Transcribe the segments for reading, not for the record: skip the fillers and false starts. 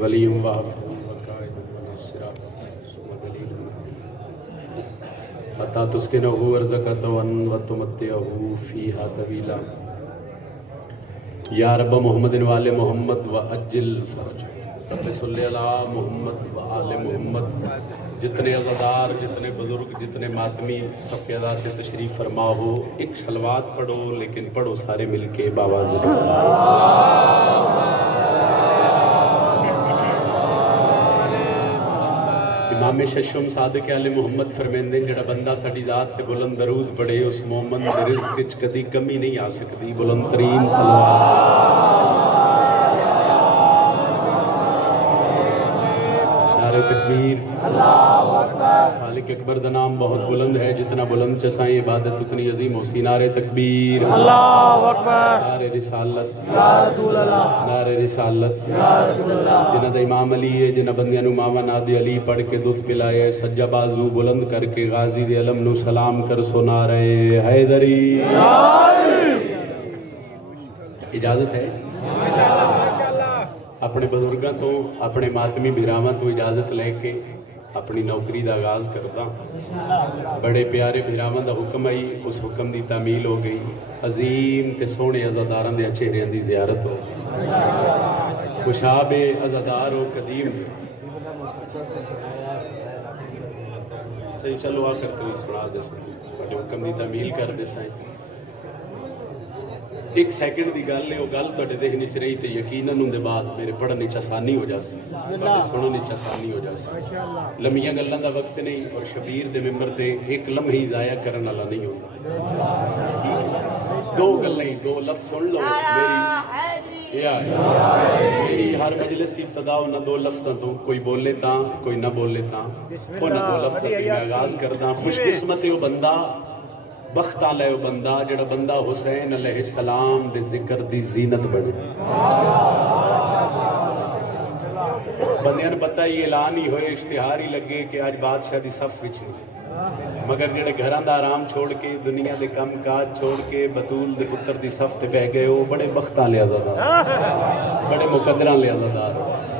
ولی وحفظ وقائد ونصرہ ثم دلیل حتی تسکنہ ورزقتہ وتمتعہ فیہا طویلا یا رب محمد وآل محمد وعجل فرج رب صلی اللہ محمد وآل محمد. جتنے عزادار، جتنے بزرگ، جتنے ماتمی صف عزاد سے تشریف فرما ہو، ایک صلوات پڑھو، لیکن پڑھو سارے مل کے باواز. امام ششم صادق آل محمد فرمیندے جڑا بندہ ساڈی ذات تے بلند درود پڑھے اس مومن دے رزق وچ کدی کمی نہیں آ سکتی. بلند ترین صلوات. نعرہ تکبیر. خالق اکبر دا نام بہت بلند ہے، جتنا بلند چسائیں عبادت اتنی عظیم ہو سی. نعرہ تکبیر. اللہ اکبر. نعرہ رسالت. یا رسول اللہ. نعرہ رسالت. یا رسول اللہ. جنہ دا امام علی ہے، جنہ بندیاں نو ماما نادی علی پڑھ کے دودھ پلائے، سجا بازو بلند کر کے غازی دے علم نو سلام کر سو. نعرہ حیدری. اجازت ہے اپنے بزرگاں تو، اپنے ماتمی بھراواں تو اجازت لے کے اپنی نوکری دا آغاز کرتا. بڑے پیارے بھراواں دا حکم آئی، اس حکم دی تعمیل ہو گئی. عظیم تے سونے عزاداراں دے چہریاں دی زیارت ہو. خوشاب عزادار ہو قدیم. صحیح چلو آخر تو اس سنا دے سائیں بڑے حکم دی تعمیل کر دے سائیں. ایک سیکنڈ دی گل ہے، وہ گل تہاڈے ذہن وچ رہی تے یقیناً اون دے بعد میرے پڑھنے وچ آسانی ہو جاسی، سننے وچ آسانی ہو جاسی. لمحیاں گلاں دا وقت نہیں، اور شبیر دے ممبر تے ایک لمحہ ہی ضائع کرن والا نہیں ہوندا. دو گلاں، دو لفظ سن لو. میری ہر مجلس کی ابتدا انہاں دو لفظاں تو، کوئی بولے تاں کوئی نہ بولے تاں، انہاں دو لفظاں تے میں آغاز کردا. خوش قسمت ہے وہ بندہ، بخت آلہ ہے وہ بندہ جڑا بندہ حسین علیہ السلام دے ذکر دی زینت بنے. بندیاں نے پتہ ہی اعلان ہی ہوئے، اشتہار ہی لگے کہ آج بادشاہ دی صف وچ نہیں، مگر جڑے گھراں دا آرام چھوڑ کے، دنیا دے کم کاج چھوڑ کے بطول دے پتر دی صف تے بہ گئے، وہ بڑے بخت آلے عزادار، بڑے مقدراں لے عزادار.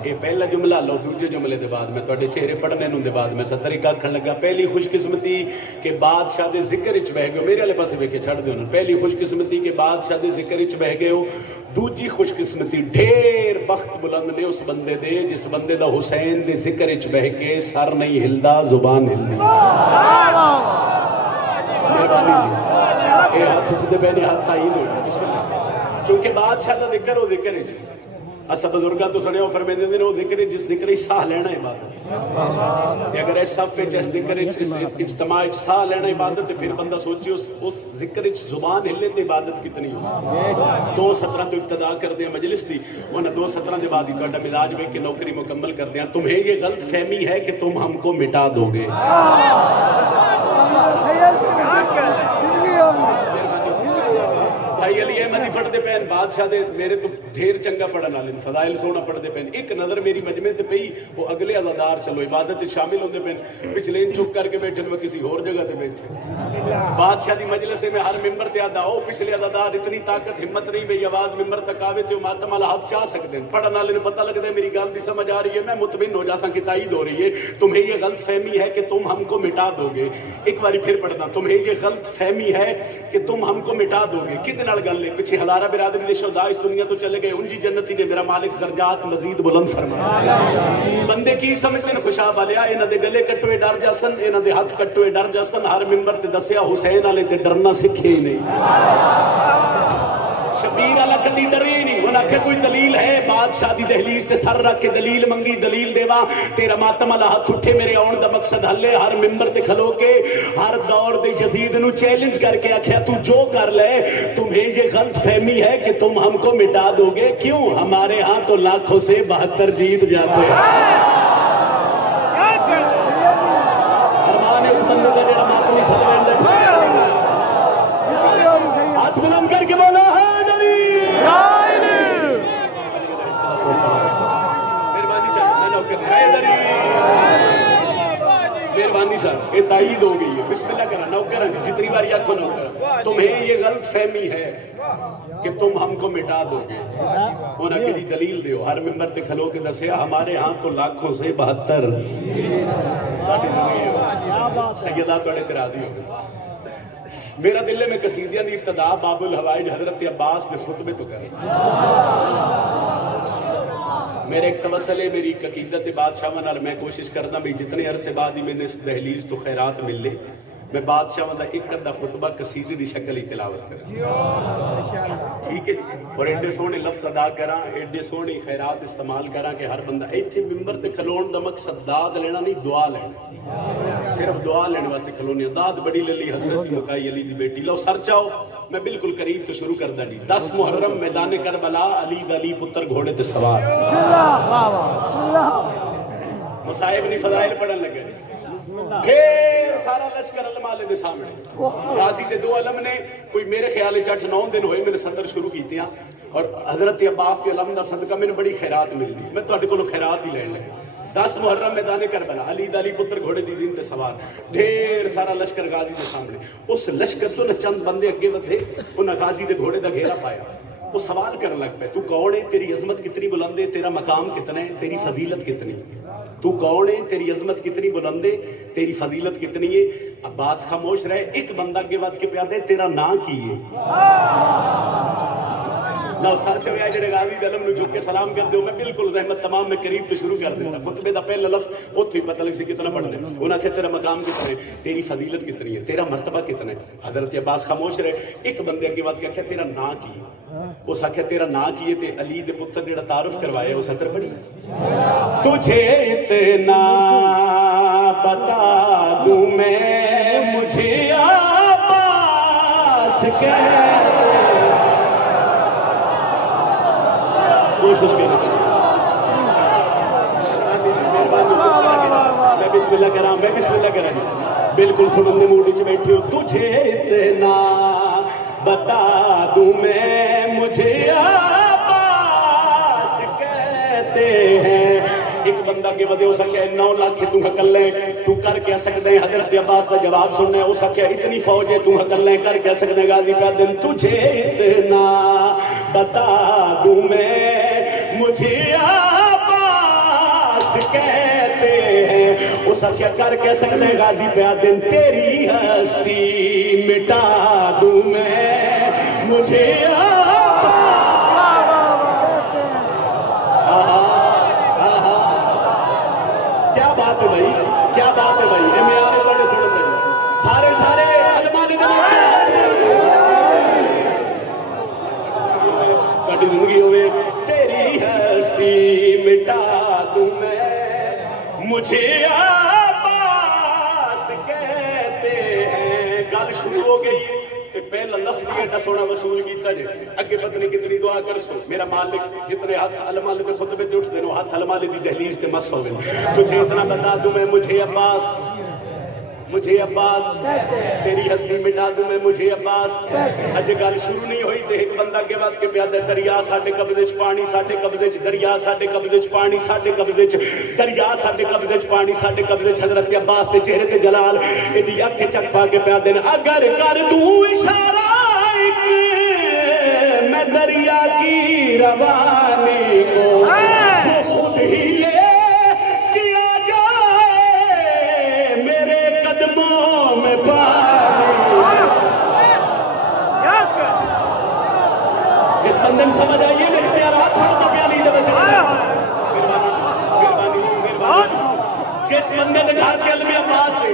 یہ پہلا جملہ لو. دوجے جملے دے بعد میں تواڈے چہرے پڑھنے نوں دے بعد میں سا طریقہ کھن لگا. پہلی خوش قسمتی کہ بادشاہ دے ذکر وچ بہ گئے ہو. میرے والے پاسے ویکھ کے چھڑ دیو نا. پہلی خوش قسمتی کہ بادشاہ دے ذکر وچ بہ گئے ہو. دوجی خوش قسمتی ڈھیر بخت بلند نے اس بندے دے جس بندے دا حسین دے ذکر وچ بہ کے سر نہیں ہلدا، زبان ہلدی. مہربانی جی، اے ہاتھ اٹھدے پے نے، ہاتھ تائید ہوئے. بسم اللہ. چونکہ بادشاہ دا ذکر ہو ذکر وچ اسا بزرگاں تو سنیا فرمیندے نے وہ ذکر جس ذکر ساہ لینا عبادت. کہ اگر اس صف وچ اس ذکر اس اجتماع وچ ساہ لینا عبادت، پھر بندہ سوچے اس ذکر وچ زبان ہلے تے عبادت کتنی ہو سکتی. 2:17 تو ابتدا کر دیا مجلس دی. انہاں 2:17 دے بعد ہی تہاڈا مزاج ویکھ کے نوکری مکمل کر دیا. تمہیں یہ غلط فہمی ہے کہ تم ہم کو مٹا دو گے. بھائی علی احمدی پڑھتے پہن بادشاہ دے میرے تو ڈھیر چنگا پڑھن والے فضائل سونا پڑھتے پہن. ایک نظر میری مجمع تے پئی، وہ اگلے عزادار چلو عبادت شامل ہوتے پہن، پچھلے چپ کر کے بیٹھے وہ کسی اور جگہ تے بیٹھے. بادشاہ دی مجلس میں ہر ممبر تے آدا او پچھلے عزادار اتنی طاقت ہمت نہیں بھئی آواز ممبر تک آوے تے ماتم والا ہاتھ چاہ سکتے ہیں. پڑھن والے نے پتہ لگتا ہے میری گل دی سمجھ آ رہی ہے، میں مطمئن ہو جاساں کہ تائید ہو رہی ہے. تمہیں یہ غلط فہمی ہے کہ تم ہم کو مٹا دو گے. ایک باری پھر پڑھنا. تمہیں یہ غلط فہمی ہے کہ تم ہم کو مٹا دو گے. کدے نال گل ہے؟ پیچھے ہزارہ برادری دے شہداء اس دنیا تو چلے گئے، ان جی جنتی نے میرا مالک درجات مزید بلند فرمایا. بندے کی سمجھتے ہیں خوشاب والیا، انہاں دے گلے کٹوے ڈر جاسن، انہاں دے ہاتھ کٹوے ڈر جاسن. ہر ممبر تے دسیا حسین والے تے ڈرنا سکھے ہی نہیں. شبیر والا کدی ڈرے ہی نہیں. انہاں کہ کوئی دلیل ہے؟ بادشاہ دی دہلیز تے سر رکھ کے دلیل منگی، دلیل دیوا. تیرا ماتم والا ہاتھ اٹھے، میرے آن دا مقصد حلے. ہر ممبر تے کھلو کے ہر دور دے یزید نو چیلنج کر کے آکھیا تو جو کر لے، تمہیں یہ غلط فہمی ہے کہ تم ہم کو مٹا دو گے. کیوں؟ ہمارے ہاں تو لاکھوں سے 72 جیت جاتے ہیں. ارمان اس بندے کا جڑا ماتمی سلوین دے ہاتھ بلند کر کے بولا ہے مہربانی صاحب، یہ تائید ہو گئی ہے. بسم اللہ کرنا. نوکر جتنی بار آنکھوں نوکر، تمہیں یہ غلط فہمی ہے کہ تم ہم کو مٹا دو گے انہاں کی دلیل دیو ہر ممبر تے کھلو کے دسیا ہمارے ہاں تو لاکھوں سے 72 سیدہ توڑے ترازی ہو گئے میرا دل میں قصیدیاں دی ابتدا باب الحوائج حضرت عباس نے خطبے تو کرے میرے ایک توسل ہے میری ایک عقیدت بادشاہ ون اور میں کوشش کرنا بھی جتنے عرصے بعد ہی میں نے اس دہلیز تو خیرات مل لے میں بادشاہ ون ایک ادھا خطبہ قصیدے دی شکل ہی تلاوت کرا ٹھیک ہے اور ایڈے سونے لفظ ادا کرا ایڈے سونے خیرات استعمال کرا کہ ہر بندہ ایتھے ممبر تے کھلون دا مقصد داد لینا نہیں دعا لینا صرف دعا لینے واسطے کھلونی داد بڑی للی حضرت مکائی علی دی بیٹی لو سر چاہو میں بالکل قریب تو شروع کر دی 10 محرم میدان کربلا علی دلی پتر گھوڑے تے سوار مصائب نہیں فضائل پڑھن لگے پھر سارا لشکر علم آلے دے سامنے غازی دے دو علم نے کوئی میرے خیال 8-9 دن ہوئے میں نے صدر شروع کیتے ہیں اور حضرت عباس کے علم دا صدقہ میں نے بڑی خیرات مل دی میں تو کو خیرات ہی لین لگے 10 محرم میدان کربلا علی دلی پتر گھوڑے دی زین تے سوار ڈھیر سارا لشکر غازی دے سامنے اس لشکر تو چند بندے اگے ودھے انہاں غازی دے گھوڑے دا گھیرا پایا وہ سوال کرنے لگ پہ تو کون ہے تیری عظمت کتنی بلند ہے تیرا مقام کتنا ہے تیری فضیلت کتنی تو کون ہے تیری عظمت کتنی بلند ہے تیری فضیلت کتنی ہے عباس خاموش رہے ایک بندہ کے بعد کے پیادے تیرا نا کی ہے لو سر چوے آئے جڑے غازی دلم نو جھک کے سلام کر دے میں بالکل زحمت تمام میں قریب تو شروع کر دیتا خطبے دا پہلا لفظ اوتھے پتہ لگ سی کتنا پڑھنے انہاں کہ تیرا مقام کتنا ہے تیری فضیلت کتنی ہے تیرا مرتبہ کتنا ہے حضرت عباس خاموش رہے ایک بندے کے بعد کہا تیرا نا کی اس آکھیا تیرا نا کیے تے علی دے پتر جڑا تعارف کروایا اس اندر پڑھی تجھے اتنا بتا دوں میں مجھے عباس کہتے کوشش کریں میں بسم اللہ کرا بالکل سمندے موڈی چ بیٹھی ہو تجھے اتنا بتا دوں میں مجھے عباس کہتے ہیں ایک بندہ کے بدے ہو سکے 9 لاکھ تو حقل لیں تو کر کیا سکتے ہیں حضرت عباس کا جواب سننے ہو سکے اتنی فوج ہے تو حقل لیں کر کیا سکتے ہیں غازی کا دن تجھے اتنا بتا دوں میں مجھے عباس کہتے ہیں اس کیا کر کے سکتے ہیں غازی پہ دن تیری ہستی مٹا دوں میں مجھے کیا بات ہے بھائی کیا بات ہے بھائی یہ میارے توڑے سوڑے بھائی سارے سارے علمانی کٹی زندگی ہوئے تیری ہستی مٹا دوں میں مجھے عباس کہتے ہیں گل شروع ہو گئی پہلا لفظ بھی ایڈا سونا وصول کیتا جے اگے پتنی کتنی دعا کر سو میرا مالک جتنے ہاتھ علمالے دے خطبے تے اٹھ دینو ہاتھ علمالے دی دہلیز تے مس ہوئے تجھے اتنا بتا دوں میں مجھے عباس تیری ہستی مٹا دوں میں مجھے عباس اج گل شروع نہیں ہوئی تے ایک بندہ کے بعد کے پیادہ دریا ساڈے قبضے چ پانی ساڈے قبضے چ دریا ساڈے قبضے چ پانی ساڈے قبضے چ دریا ساڈے قبضے چ پانی ساڈے قبضے چ حضرت عباس دے چہرے تے جلال ایدی اکھ چک پا کے پیادے نے اگر کر دوں اشارہ میں دریا کی روانی کو وہ خود ہی لے کیا جائے میرے قدموں میں پانی جس بندے نے سمجھ آئیے میں اختیارات ہوں تو کیا نہیں دے بچے جس بندے نے گھر کے علم عباس سے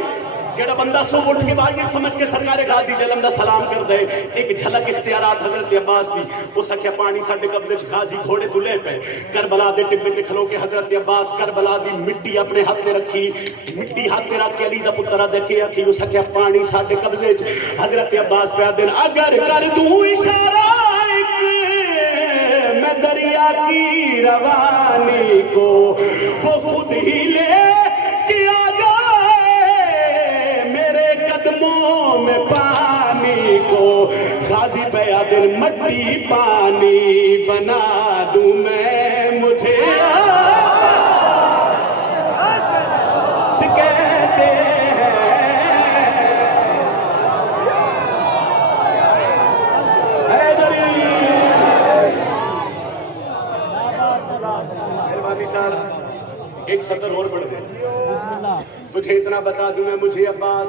جڑا بندہ صبح اٹھ کے باہر سمجھ کے سرکار غازی دے علم دا سلام کر دے ایک جھلک اختیارات حضرت عباس دی اس کیا پانی ساڈے قبضے چ غازی گھوڑے تو لے پے کربلا دے ٹبے تے کھلو کے حضرت عباس کربلا دی مٹی اپنے ہاتھ تے رکھی مٹی ہاتھ تے رکھ کے علی دا پتر دے کے اکھی اس کیا پانی ساڈے قبضے چ حضرت عباس پہ دن اگر کر دوں اشارہ میں دریا کی روانی کو وہ خود ہی لے کیا میں پانی کو غازی پہ دل مٹی پانی بنا دوں میں مجھے کہتے ہیں मौलवी साहब एक सतर और पढ़ दे। तुझे इतना बता दूं मैं मुझे अब्बास,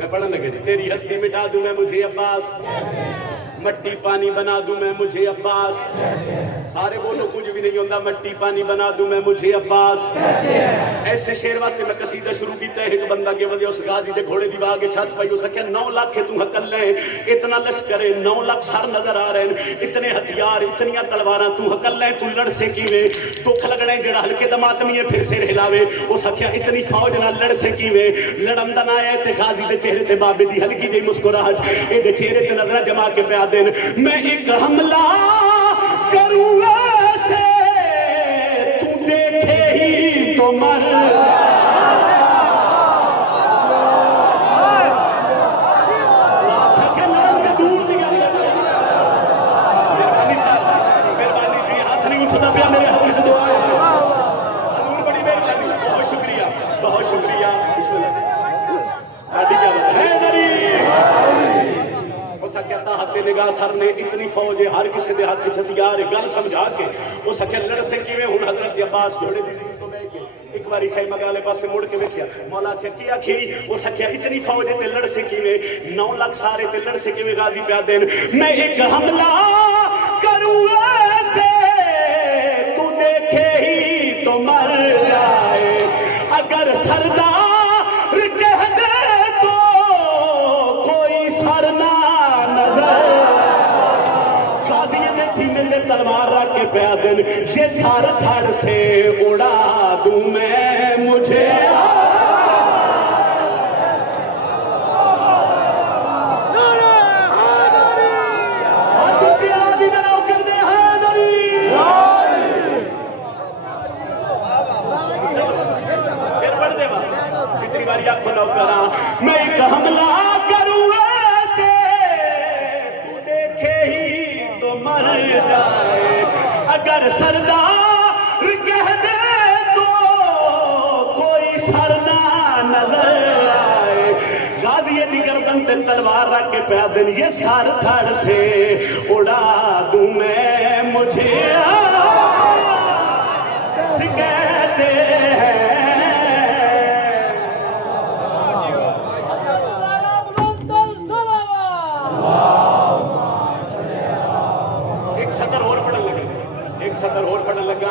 मैं पढ़ने लगे जी। तेरी हस्ती मिटा दूं मैं मुझे अब्बास, मट्टी पानी बना दूं मैं मुझे अब्बास। सारे बोलो कुछ भी नहीं होता, मट्टी पानी बना दूं मैं मुझे अब्बास। ऐसे शेर वास्ते मैं कसीदा शुरू कीता है। एक बंदा के वजह उस गाजी दे घोड़े दी बाग छत पाई हो सके 9 लाख तू हकल है, इतना लश्कर है, 9 लाख सर नजर आ रहे हैं, इतने हथियार, इतनियां तलवारां, तू हकल है, तू लड़ से कीवे दुख लगने जेड़ा हल्के दा मातमी है फिर सिर हिलावे। ओ सख्या इतनी फौज नाल लड़ से कीवे लड़न दा ना है ते गाजी दे चेहरे ते बाबे दी हल्की जी मुस्कुराहट ए दे चेहरे ते नजर जमा के प्या देन। मैं एक हमला करूं ऐसे तू देखे ही तो मर निगाह सर ने इतनी फौज है, हर किसी के हाथ हथियार है, गल समझा के वो सके लड़ से किवें हुण हजरत अब्बास घोड़े दी तो बैठ के एक बारी खैमा गाले पासे मुड़ के वेख्या मौला आख्या की आखी वो सके इतनी फौज है ते लड़ से किवें 9 लाख सारे ते लड़ से किवें गाजी प्या देन। मैं एक हमला करूं ऐसे तू देखे ही तो मर जाए, अगर सरदार कह दे तो कोई सर ना सीने में तलवार रख के प्या दिन ये सार धड़ से उड़ा दूं मैं मुझे जितनी बारी आपको नौकरा मैं एक हमला करूं ऐसे तू देखे ही तो मर जाए, अगर सरदार कह दे तो कोई सर ना नजर आए। गाजी दी गर्दन ते तलवार रख के प्या दिन ये सर धड़ से उड़ा दूं मैं मुझे कहते हैं। सतर होर पढ़न लगा,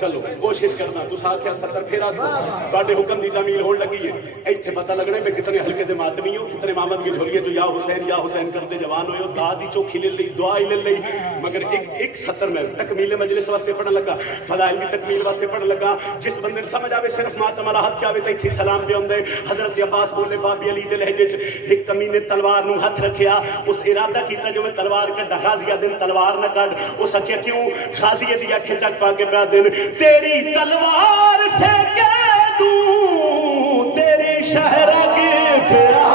चलो कोशिश करना तुसा आख्या सतर फेरा तुहाडे हुक्म दी तामील होण लगी है। इत्थे पता लगना है कितने हल्के दे मातमी हो, कितने मामद की ढोलिए जो या हुसैन करते जवान होए, दाद दी चौखी ले लई, दुआ ही ले लई। मगर एक सतर में तकमील मजलिस वास्ते पढ़न लगा, फदाइल दी तकमील वास्ते पढ़न लगा। जिस बंदे ने समझ आवे सिर्फ मातम राहत चाहे तो इत्थे सलाम पे आउंदे। हजरत अब्बास बोले बाबी अली दे लहजे च एक कमीने तलवार नूं हथ रखिया, उस इरादा कीता जो मैं तलवार कड्डा, गाजिया दिन तलवार न कड। उस आख्या क्यों? गाजी दी अखें चक पा के प्या दिन तेरी तलवार से कह दूं तेरी शहरा के क्या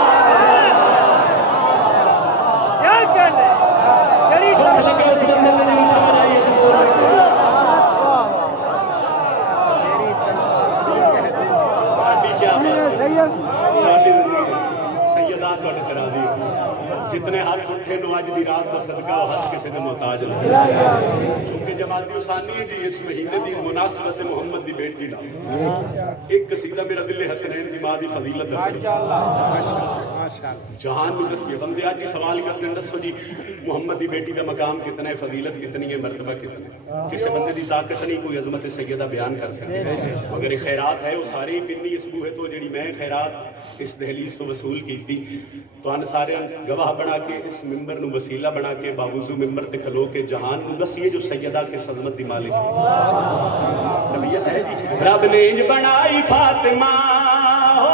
कहने तेरी लगे उस बंदे ने नहीं समझ आई है क्या बात सैयदा कट करा दी। जितने हाथ उठे नो अज दी रात का सदका हाथ किसी ने मोहताज नहीं, क्योंकि जमाती उसानी है जी इस महीने की मुनासबत मुहम्मद की बेटी ना एक कसीदा मेरा दिल हसनैन की मां की फजीलत जहान में दसिए बंदे आज सवाल करते हैं दसो जी मुहम्मद की बेटी का मकाम कितना है, फजीलत कितनी है, मरतबा कितना है। किसी बंदे की ताकत नहीं कोई अजमत सैयदा बयान कर सकती, मगर खैरात है वो सारी कितनी इसबू है। तो जी मैं खैरात इस दहलीज तो वसूल की थी तो सारे गवाह बना के इस मिंबर नू वसीला बना के बावजू मिंबर ते खलो के जहान नू दसिए जो सैयदा के सदमत दी मालिक है। तबीयत है जी रब ने इंज बनाई फातिमा हो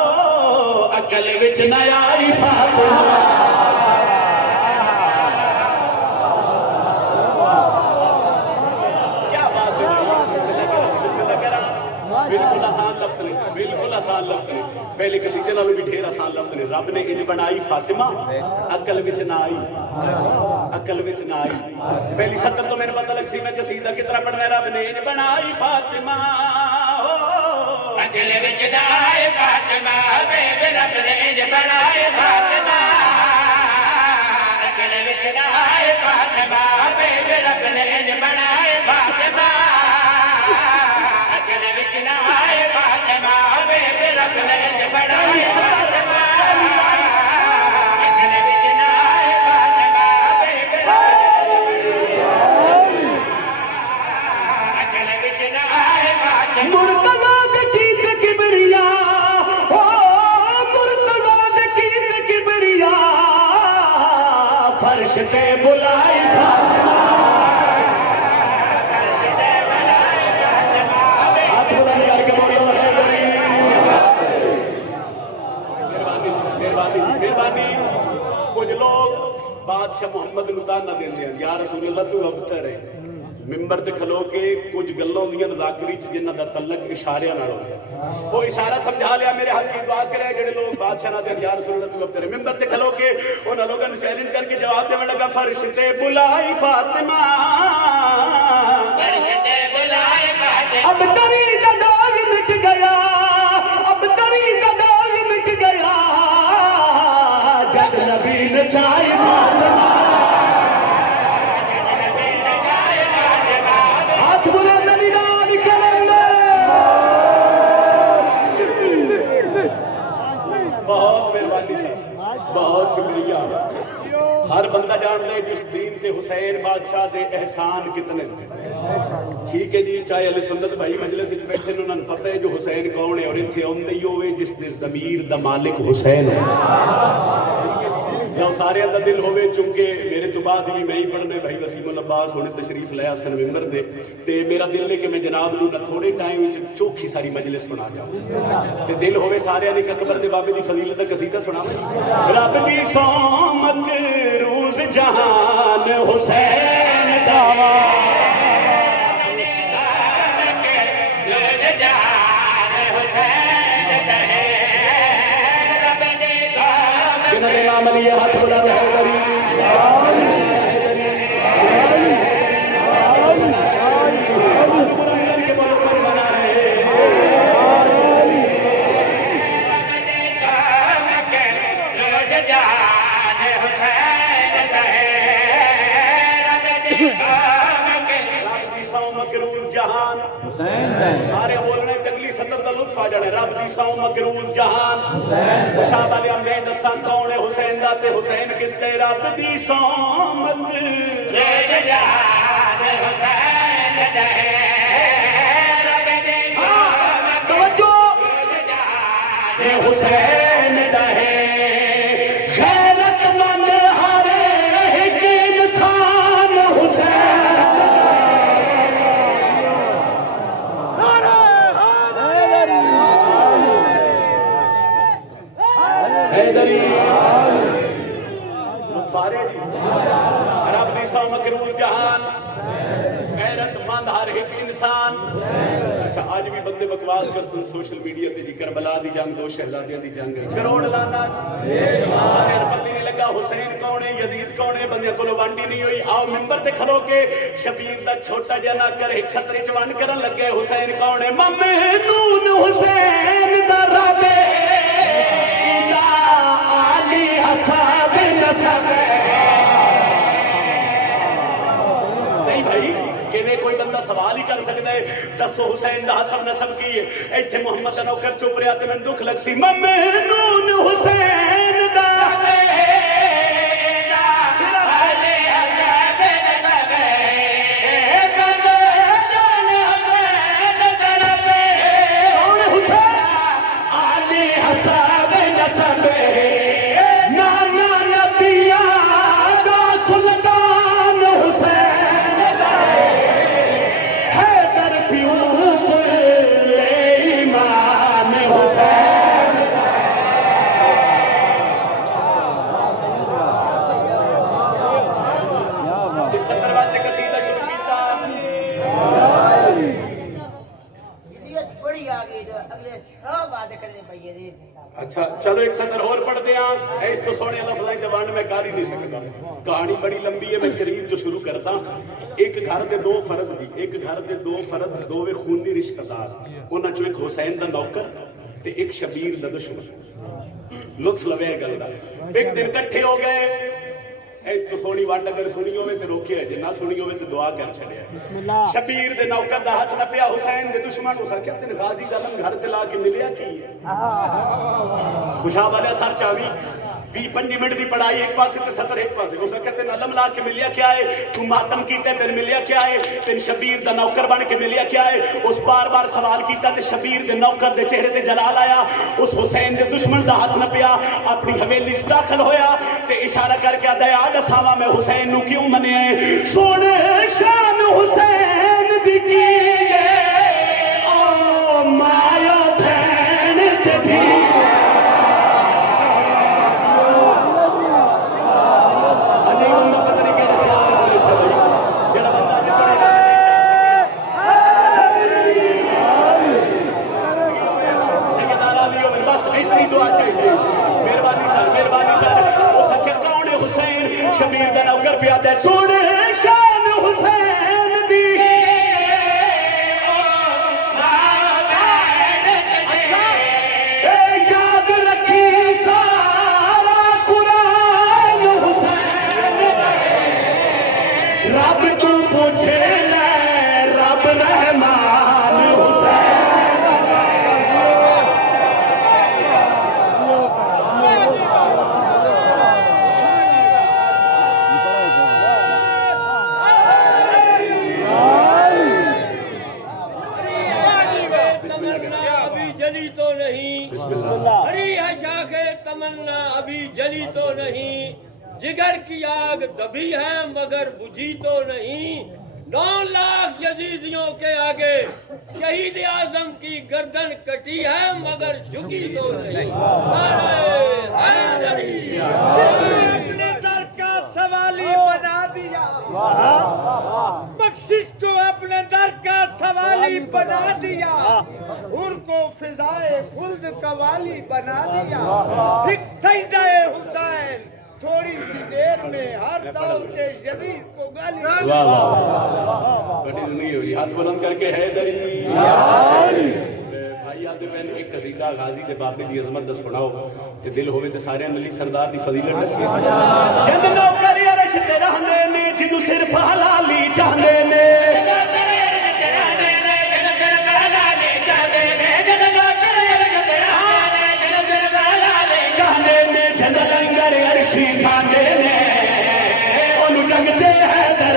अकल विच न आई फातिमा। क्या बात है, बिस्मिल्लाह करा। बिल्कुल आसान लफ्ज़ नहीं, बिल्कुल आसान लफ्ज़ नहीं, पहले कसीदे नालों भी ढेर आसान लफ्ज़ नहीं। रब ने इंज बनाई फातिमा अकल विच ना आई, अकल विच ना आई। पहली सतर तो मेरे पता लग सी मैं कसीदा कितना पढ़ना। रब ने इंज बनाई फातिमा अकल विच ना आई फातिमा, बेबे रब ने इंज बनाई फातिमा अकल विच ना आई फातिमा, बेबे रब ने इंज बनाई फातिमा। मुर्तज़ा दे कीत किबरिया ओ मुर्तज़ा दे कीत किबरिया फर्श ते बुलाई फातिमा हाथ बुलंद करके बोलो हैदरी मेहरबानी कुछ लोग बादशाह मुहम्मद ਨੂੰ ਤਾਨਾ ਦਿੰਦੇ ਆ ਯਾ ਰਸੂਲ ਅੱਲਾਹ ਤੂੰ ਅਬਤਰ ਹੈ ਮਿੰਬਰ ਤੇ ਖਲੋ ਕੇ ਕੁਝ ਗੱਲਾਂ ਹੁੰਦੀਆਂ ਨਜ਼ਾਕਰੀ ਚ ਜਿਨ੍ਹਾਂ ਦਾ ਤਲਕ ਇਸ਼ਾਰਿਆਂ ਨਾਲ ਹੁੰਦਾ ਉਹ ਇਸ਼ਾਰਾ ਸਮਝਾ ਲਿਆ ਮੇਰੇ ਹੱਕ ਦੀ ਦੁਆ ਕਰਿਆ ਜਿਹੜੇ ਲੋਕ ਬਾਦਸ਼ਾਹ ਨਾਲ ਦੇ ਯਾ ਰਸੂਲ ਅੱਲਾਹ ਤੂੰ ਅਬਤਰ ਹੈ ਮਿੰਬਰ ਤੇ ਖਲੋ ਕੇ ਉਹਨਾਂ ਲੋਕਾਂ ਨੂੰ ਚੈਲੰਜ ਕਰਕੇ ਜਵਾਬ ਦੇਣ ਲੱਗਾ ਫਰਸ਼ ਤੇ ਬੁਲਾਈ ਫਾਤਿਮਾ फर्श ते बुलाए फातिमा अब तरी का दाग मिट गया अब तरी का दाग मिट गया जब नबी नचाई फातिमा हाथ बुलंद निनाद करेंगे बहुत मेहरबानी साहब बहुत शुक्रिया हर बंदा जानता है जिस दीन ते हुसैन बादशाह दे एहसान कितने ने ठीक है जी चाहे अली सुन्नत भाई मजलिस विच बैठे ने उन्हें पता है जो हुसैन कौन है और इत्थे आउंदे ही होवे जिस दे ज़मीर दा मालिक हुसैन है लओ सारे दा दिल होवे चूंकि मेरे तो बाद भी मैं ही पढ़ने भाई वसीमुल अब्बास होने तशरीफ ले आसन मिंबर दे ते मेरा दिल है कि मैं जनाब नूं ना थोड़े टाइम विच चोखी सारी मजलिस सुना जाऊं ते दिल होवे सारे ने अकबर दे बाबे दी फजीलत दा कसीदा सुनावां रब दी सोमक रूज जहान हुसैन दावा जिन्होंने नाम लिया हाथ बुलंद हैदरी हाथ बुलंद करके बोलो कोई बना रहे रब दी सौमक रूज जहान सारे बोलने तगली सदर दा लुत्फ आ जाने रब दी सौमक रूज जहान खुशाब वाले मैं दसा कौन है हुसैन दा ते हुसैन किस ते रब दी सौमक रोज जहान हुसैन दे रब दी सोमक तवज्जो रोज जहान ये हुसैन दा है गैरतमंद हर एक इंसान हुसैन हैदरी फारे रब दी सौमक रूज जहान गैरतमंद हर एक इंसान अच्छा आज भी बंदे बकवास कर सन सोशल मीडिया ते जी करबला दी जंग दो शहजादियां दी जंग करोड़ लाना बंदे पता नहीं लगा हुसैन कौन है यजीद कौन है बंदे कोलो वांडी नहीं हुई आओ मिंबर ते खलो के शबीर दा छोटा जिहा ना कर एक सतरे च वंड करन लगे हुसैन कौन है ममनून हुसैन दा रबे दा आली हसाब नसब नहीं भाई किवें कोई बंदा सवाल ही कर सकता है दसो हुसैन दा हसब नसब की है इत्थे मुहम्मद दा नौकर चुप रहा ते मैनूं दुख लग सी ममनून हुसैन दा कौन हुसैन आली हसाब नसब नाना नबिया दा सुल्तान हुसैन हैदर प्यू कुल्ले ईमान हुसैन इस सफर वास्ते कसीदा शुरू कीता बड़ी आ गई तो अगले सब बात करनी पई है अच्छा चलो एक सदर और पढ़ते हैं इस तो सोने लफ्ज़ां दी ज़बान में कर ही नहीं सकता कहानी बड़ी लंबी है मैं करीब जो शुरू करता एक घर दे दो फर्द दी एक घर दे दो फर्द दोवे खूनी रिश्तेदार उन्हां चों एक हुसैन दा नौकर ते एक शबीर दा दुश्मन लुत्फ लवे गल दा एक दिन इकट्ठे हो गए इस तो सोनी वंड अगर सुनी होवे ते रोके जे ना सुनी होवे ते दुआ कर छड़िया शबीर दे नौकर दा हाथ न पिया हुसैन दे दुश्मन उसा कहते गाजी दा घर ते ला के मिलिया की खुशा वाले सर चावी 20-25 मिनट की पढ़ाई एक पासे ते 70 एक पासे उस कहते अलम ला के मिलिया क्या है तू मातम कीता तेन मिलिया क्या है तेन शबीर दा नौकर बन के मिलिया क्या है उस बार बार सवाल कीता ते शबीर दे नौकर दे चेहरे ते जलाल आया उस हुसैन दे दुश्मन दा हाथ न पिया अपनी हवेली च दाखिल होया ते इशारा करके आदा आ दसावा मैं हुसैन नू क्यों मनिया है सोने शान हुसैन दी की ओ माया धैन ते भी शबीर दा नौकर पियादा सोने शान हुसैन दी याद रखी सारा कुरान हुसैन रब तू पूछे ले रब रहमान हुसैन अभी जली तो नहीं हरी है शाखे तमन्ना अभी जली तो नहीं जिगर की आग दबी है मगर बुझी तो नहीं 9 लाख यजीदियों के आगे शहीद आजम की गर्दन कटी है मगर झुकी तो नहीं अपने दर का सवाली बना दिया बख्शिश को अपने दर का सवाली बना दिया उनको फिजाए खुल्द कवाली बना दिया एक सजदाए हुसैन थोड़ी सी देर में हर दौर के यजीद को गाली बड़ी जिंदगी हुई हाथ बुलंद करके हैदरी भाई आदे मैंने एक कसीदा गाजी दे बाबे दी अजमत दा सुनाओ ते दिल होवे ते सारे अली सरदार दी फजीलत दसिए जंद नौकर अरश ते रहंदे ने जिन्नू सिर्फ हलाली चाहंदे ने जंद लंगर अरशी खांदे ने ओनू जंगते हैदर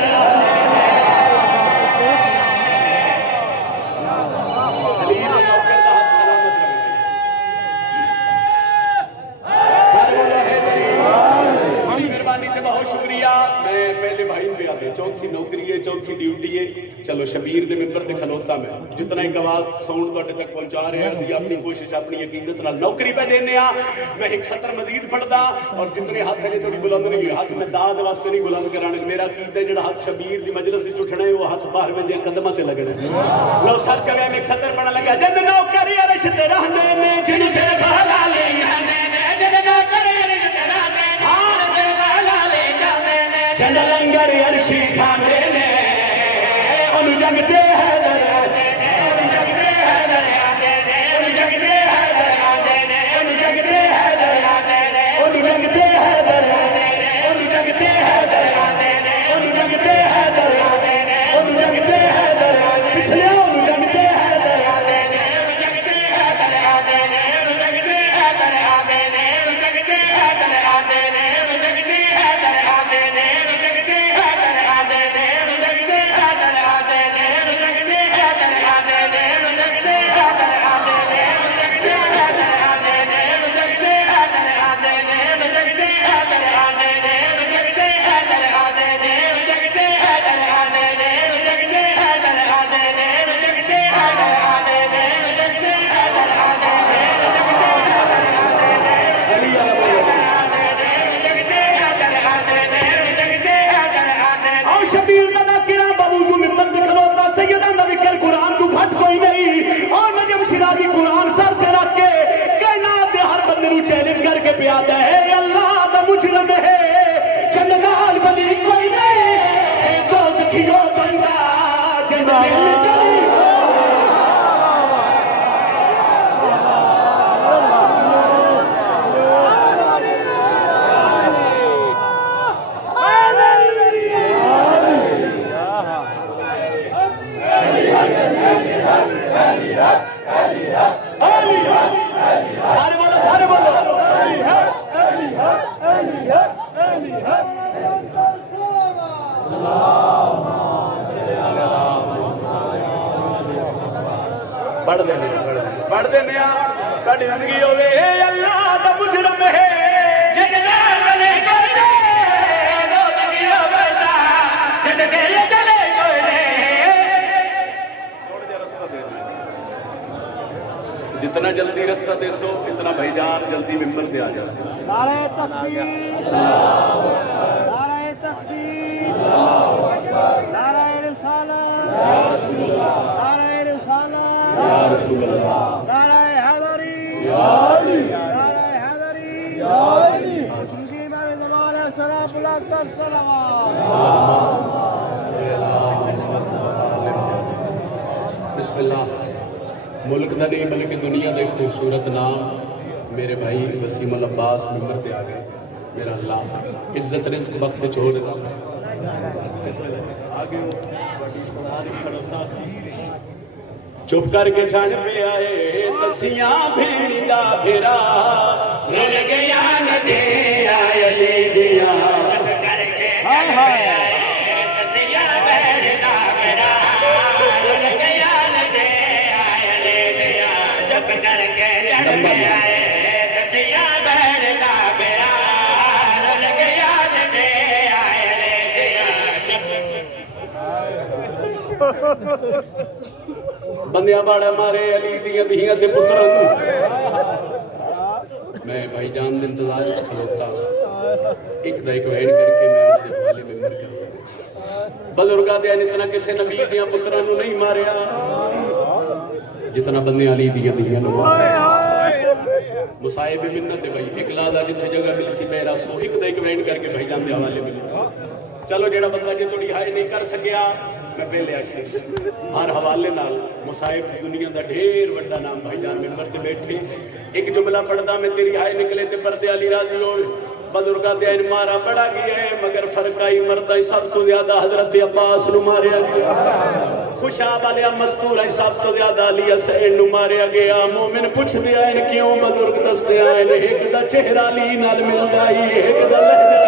चौथी नौकरी है चौथी ड्यूटी है चलो शबीर दे मिंबर ते खलोता मैं जितना एक आवाज साउंड तुहाडे तक पहुंचा रहे हैं असि अपनी कोशिश अपनी यकीनत नाल नौकरी पे देने आ मैं एक सत्र मजीद पढ़दा और जितने हाथ है थोड़ी बुलंद नहीं हुए हाथ मैं दाद वास्ते नहीं बुलंद कराने मेरा कीदा जेड़ा हाथ शबीर दी मजलिस विच उठना है वो हाथ बाहर में दे कदमां ते लगने लो सर चवे मैं एक सत्र पढ़न लगा जंद नौकरी अरश ते रहंदे ने जिन्नू सिर्फ हलाले चाहंदे ने जंद नौकरी अरश ते रहंदे हां सिर्फ हलाले चाहंदे ने जंद लंगर अरशी खांदे ने ओनू जंगते हैदर ओनू जंगते हैदर ओनू जंगते हैदर ओनू जंगते हैदर ओनू जंगते हैदर ओनू जंगते हैदर ओनू जंगते हैदर ओनू जंगते हैदर पिछले ओनू जंगते हैदर ओनू जंगते हैदर ओनू जंगते हैदर ओनू जंगते हैदर ओनू जंगते हैदर पियादा है अल्लाह दा मुजरम है जन्नत वली कोई नहीं दोज़खियो बंदा जिंद दिल चली सारे बोलो पढ़ देने ਤੁਹਾਡੀ ਜ਼ਿੰਦਗੀ ਹੋਵੇ ਅੱਲਾਹ ਦਾ ਮੁਜਰਮ ਹੈ जितना चले कोई लोग दिया बता जिन दिल चले कोई थोड़ा जिहा रास्ता दे दो जितना जल्दी रास्ता दे सो इतना भाईजान जल्दी मिंबर पे आ जासे नारे तकबीर नारे तकबीर नारे रिसालत या रसूल अल्लाह नारे रिसालत या रसूल अल्लाह नारे हैदरी या अली नारे हैदरी या अली जिनकी बारे ज़माने सलाम बुलंद तर सलावत बिस्मिल्लाह मुल्क दा नहीं बल्कि दुनिया का एक खूबसूरत नाम मेरे भाई वसीम अल अब्बास मिंबर पे आ गए मेरा अल्लाह इज्जत रिस्क वक्त छोड़ देता आगे चुप करके छान पे आए तसियां भेड़ी दा फेरा रुल गया नदी आयली दिया करके तसिया बैठा मेरा रुल गया नदी आयली दिया जब करके जड़ में आए तसिया बैठा मेरा रुल गया नदी आयली दिया बंदिया बाड़ा मारे अली दिया धियां ते पुत्रां नूं मैं भाईजान दे इंतजार च खलोता एक दा एक वैन करके मैं उनके हवाले मिंबर कर बजुर्गां दे इतना किसी नबी दियां पुत्रां नूं नहीं मारिया जितना बंदे अली दिया धियां नूं मारिया मुसाहिब मिन्नत है भाई एक लादा जिथे जगह मिल सी मेरा सो एक दा एक वैन करके भाईजान दे हवाले मिल चलो जेड़ा बंदा जे थोड़ी हाय नहीं कर सकिया मैं पहले आखी हर हवाले नाल मुसाहिब दुनिया का ढेर वड्डा नाम भाईजान मिंबर ते बैठे एक जुमला पढ़दा मैं तेरी हाय निकले ते पर्दे अली राजी हो बजुर्गां दे इन मारा बड़ा गया है मगर फर्क आई मरदा ही सब तो ज्यादा हजरत अब्बास नूं मारिया गया खुशाब वाले मस्तूर है सब तो ज्यादा अली हसैन नूं मारिया गया मोमिन पुछदे आए क्यों बजुर्ग दसदे आए एक दा चेहरा अली नाल मिलदा ही एक दा लहजा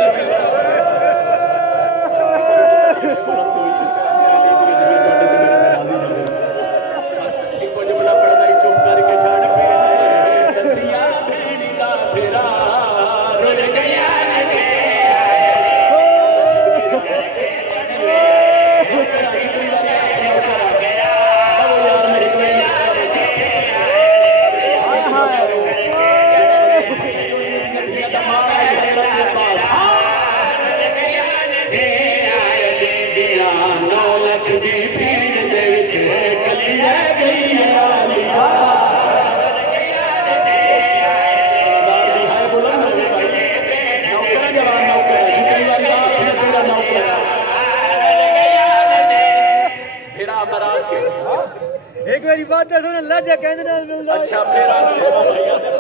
एक मेरी बात है सुन लज्जा कहने नाल मिलदा अच्छा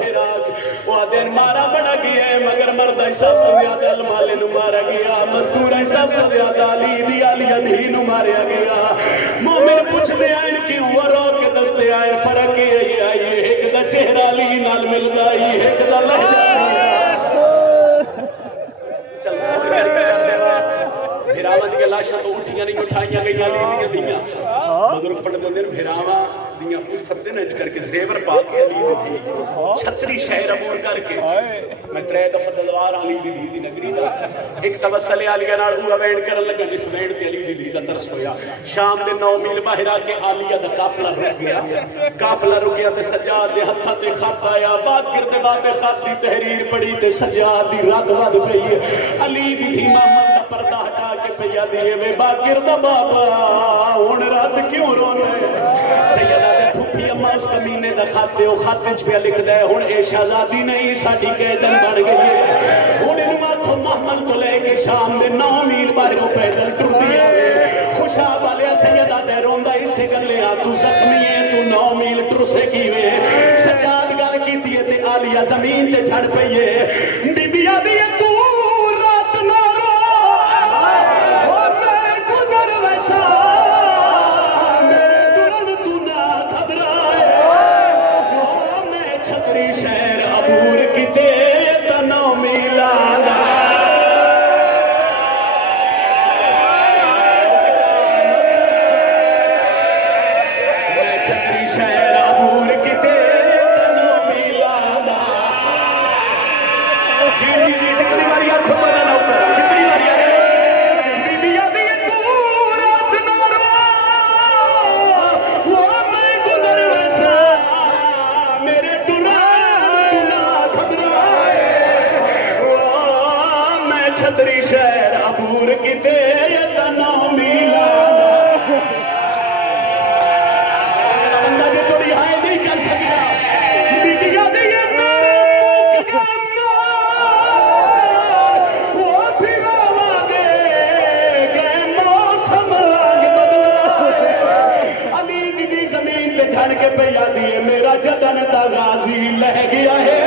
फिर वो दिन मारा बड़ा गया है मगर मरदा सब तो ज्यादा अलमाले नु मारा गया मस्तूरा सब तो ज्यादा अली दी आलिया दी नु मारिया गया मोमिन पुछदे आए क्यों रो के दसदे आए फर्क ये आई एक दा चेहरा अली नाल मिलदा ही एक दा लहजा चल कर देवा फिरावन के लाशा तो उठियां नहीं उठाईयां गई अली दी दियां बजुर्ग पढ़ते होंगे फिरावा दियां सत्ते नच करके जेवर पा के अली दी छतरी शहर अबूर करके मैं त्रै दफा दलवार अली दी धी दी नगरी दा एक तवसल आलिया नाल हुआ वैन करन लगा जिस वैन ते अली दी धी दा तरस होया शाम दे 9 मील बाहर आके आलिया दा काफला रुक गया ते सज्जाद दे हत्थां ते खत आया बाकिर दे बाबे खत दी तहरीर पढ़ी ते सज्जाद दी रत वध पई अली दी धी मोहम्मद दा पर्दा हटा के पया दी वे बाकिर दा बाबा हुण रात क्यों रोना सैयदा दे फुफी अम्मा उस कमीने दा खाते ओ खाते च पे लिखदा है हुण ए शहजादी नहीं साडी कैदन बन गई है हुण इनु माथों महमल तो लेके शाम दे 9 मील बाहरों पैदल टुरदी है खुशाब वाले सैयदा दे रोंदा इसे गल्ले आ तू जख्मी है तू 9 मील टुरसे कीवे सजाद गल कीती है ते आलिया जमीन ते झड़ पई है बीबिया दी तू रात ना रो ओ मैं गुजर वैसा शहर अबूर किते तनो मिला छतरी शहर رہ گیا ہے